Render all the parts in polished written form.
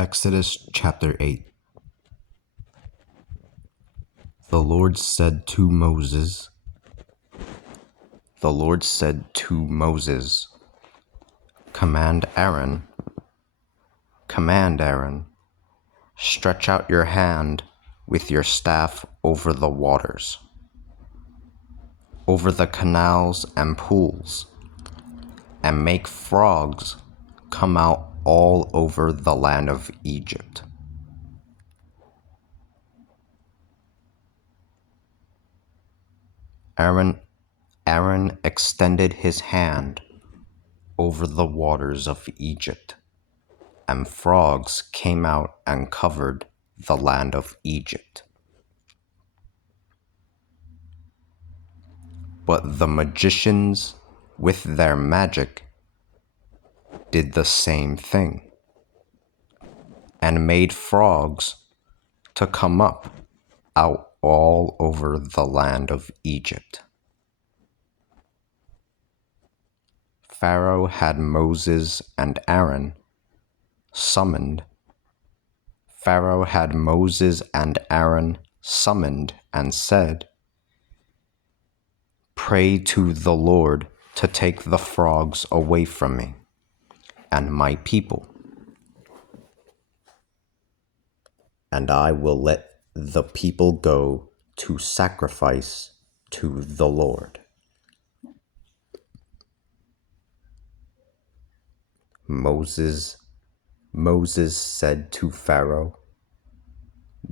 Exodus chapter 8. The Lord said to Moses, command Aaron, stretch out your hand with your staff over the waters, over the canals and pools, and make frogs come out all over the land of Egypt. Aaron extended his hand over the waters of Egypt, and frogs came out and covered the land of Egypt. But the magicians, with their magic, did the same thing, and made frogs to come up out all over the land of Egypt. Pharaoh had Moses and Aaron summoned and said, "Pray to the Lord to take the frogs away from me and my people, and I will let the people go to sacrifice to the Lord." Moses said to Pharaoh,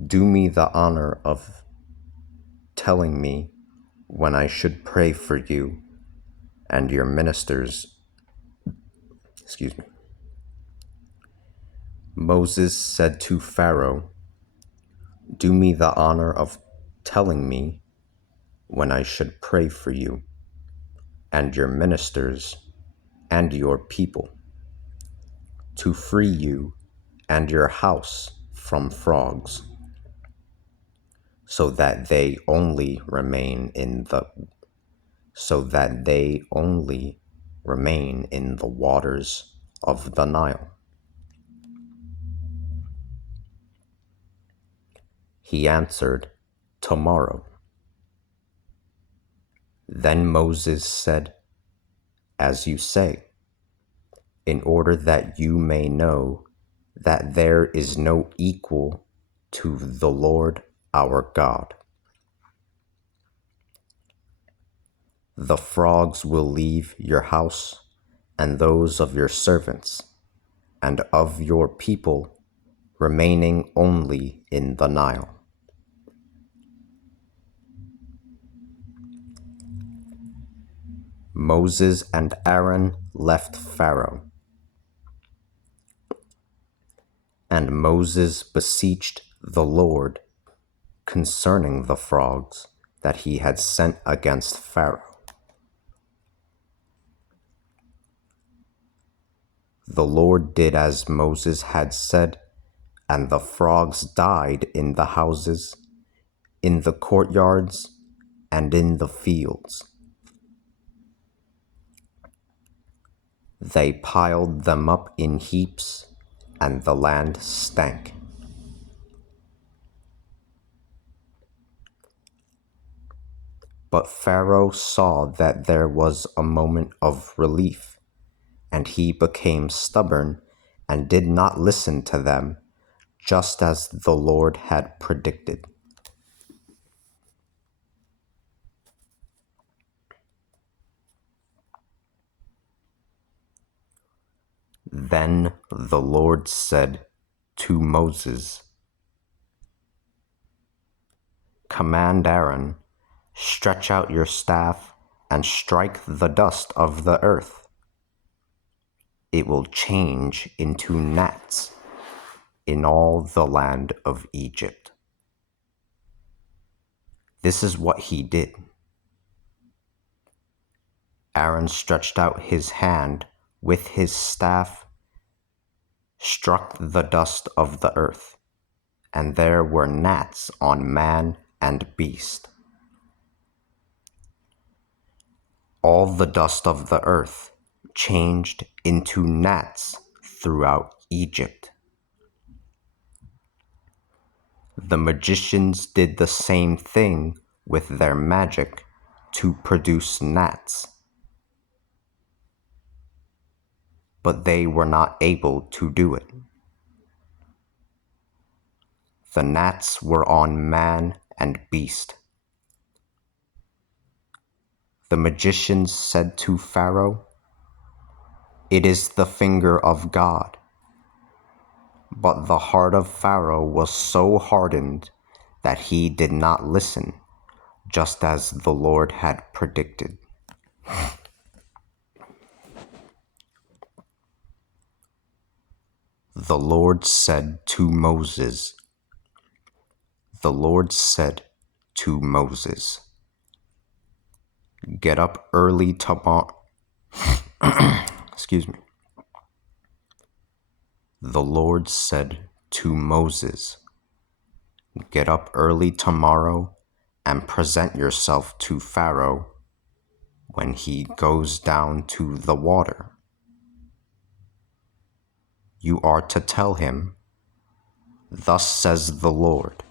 "Do me the honor of telling me when I should pray for you and your ministers." Moses said to Pharaoh, "Do me the honor of telling me when I should pray for you and your ministers and your people, to free you and your house from frogs, so that they only remain in the waters of the Nile." He answered, "Tomorrow." Then Moses said, "As you say, in order that you may know that there is no equal to the Lord our God. The frogs will leave your house and those of your servants and of your people, remaining only in the Nile." Moses and Aaron left Pharaoh, and Moses beseeched the Lord concerning the frogs that he had sent against Pharaoh. The Lord did as Moses had said, and the frogs died in the houses, in the courtyards, and in the fields. They piled them up in heaps, and the land stank. But Pharaoh saw that there was a moment of relief, and he became stubborn and did not listen to them, just as the Lord had predicted. Then the Lord said to Moses, "Command Aaron, stretch out your staff and strike the dust of the earth. It will change into gnats in all the land of Egypt." This is what he did. Aaron stretched out his hand with his staff, struck the dust of the earth, and there were gnats on man and beast. All the dust of the earth changed into gnats throughout Egypt. The magicians did the same thing with their magic to produce gnats, but they were not able to do it. The gnats were on man and beast. The magicians said to Pharaoh, "It is the finger of God." But the heart of Pharaoh was so hardened that he did not listen, just as the Lord had predicted. The Lord said to Moses, The Lord said to Moses, "Get up early tomorrow." Excuse me. The Lord said to Moses, "Get up early tomorrow and present yourself to Pharaoh when he goes down to the water. You are to tell him, 'Thus says the Lord,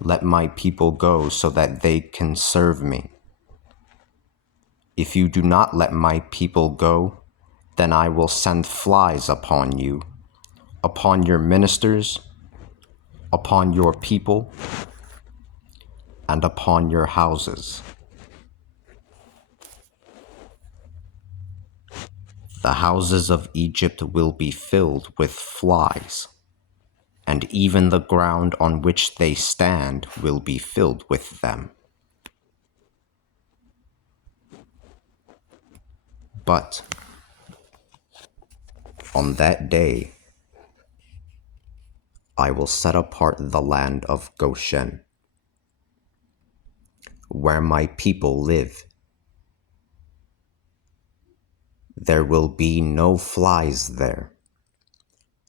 let my people go so that they can serve me. If you do not let my people go, then I will send flies upon you, upon your ministers, upon your people, and upon your houses. The houses of Egypt will be filled with flies, and even the ground on which they stand will be filled with them. But on that day, I will set apart the land of Goshen, where my people live. There will be no flies there,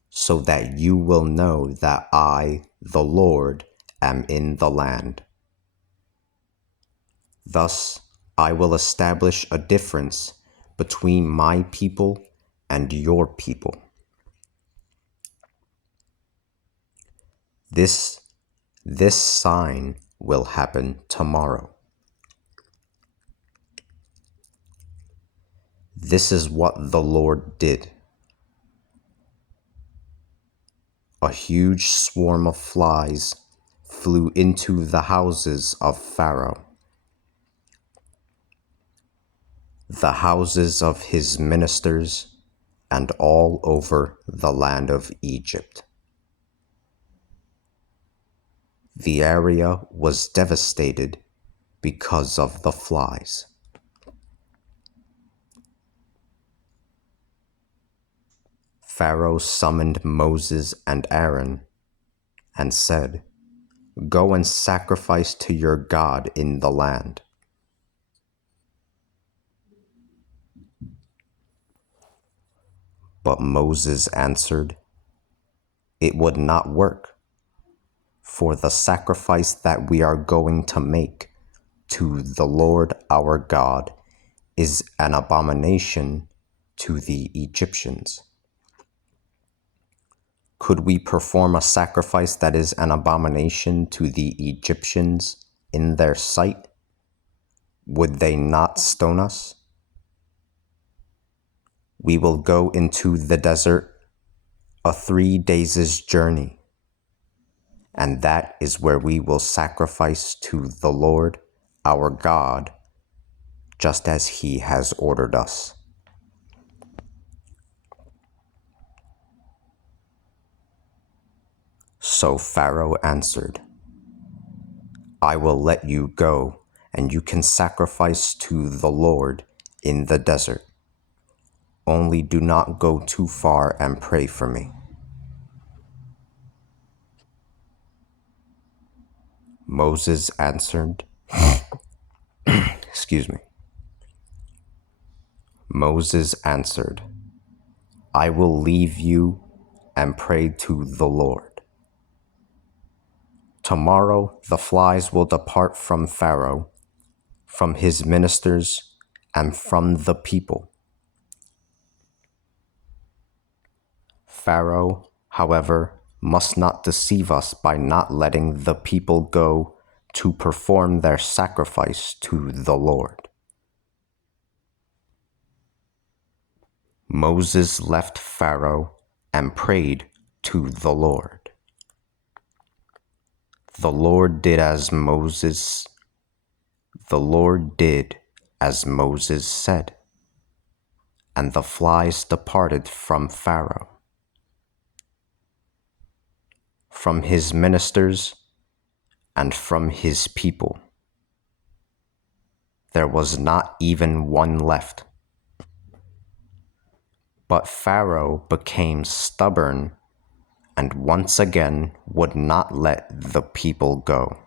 so that you will know that I, the Lord, am in the land. Thus, I will establish a difference between my people and your people. This sign will happen tomorrow. This is what the Lord did. A huge swarm of flies flew into the houses of Pharaoh, the houses of his ministers, and all over the land of Egypt. The area was devastated because of the flies. Pharaoh summoned Moses and Aaron and said, "Go and sacrifice to your God in the land." But Moses answered, "It would not work, for the sacrifice that we are going to make to the Lord our God is an abomination to the Egyptians. Could we perform a sacrifice that is an abomination to the Egyptians in their sight? Would they not stone us? We will go into the desert, a 3 days' journey, and that is where we will sacrifice to the Lord our God, just as he has ordered us." So Pharaoh answered, "I will let you go, and you can sacrifice to the Lord in the desert. Only do not go too far and pray for me." Moses answered, excuse me. Moses answered, "I will leave you and pray to the Lord. Tomorrow the flies will depart from Pharaoh, from his ministers, and from the people." Pharaoh, however, must not deceive us by not letting the people go to perform their sacrifice to the Lord. Moses left Pharaoh and prayed to the Lord. The Lord did as Moses said, and the flies departed from Pharaoh, from his ministers, and from his people. There was not even one left. But Pharaoh became stubborn and once again would not let the people go.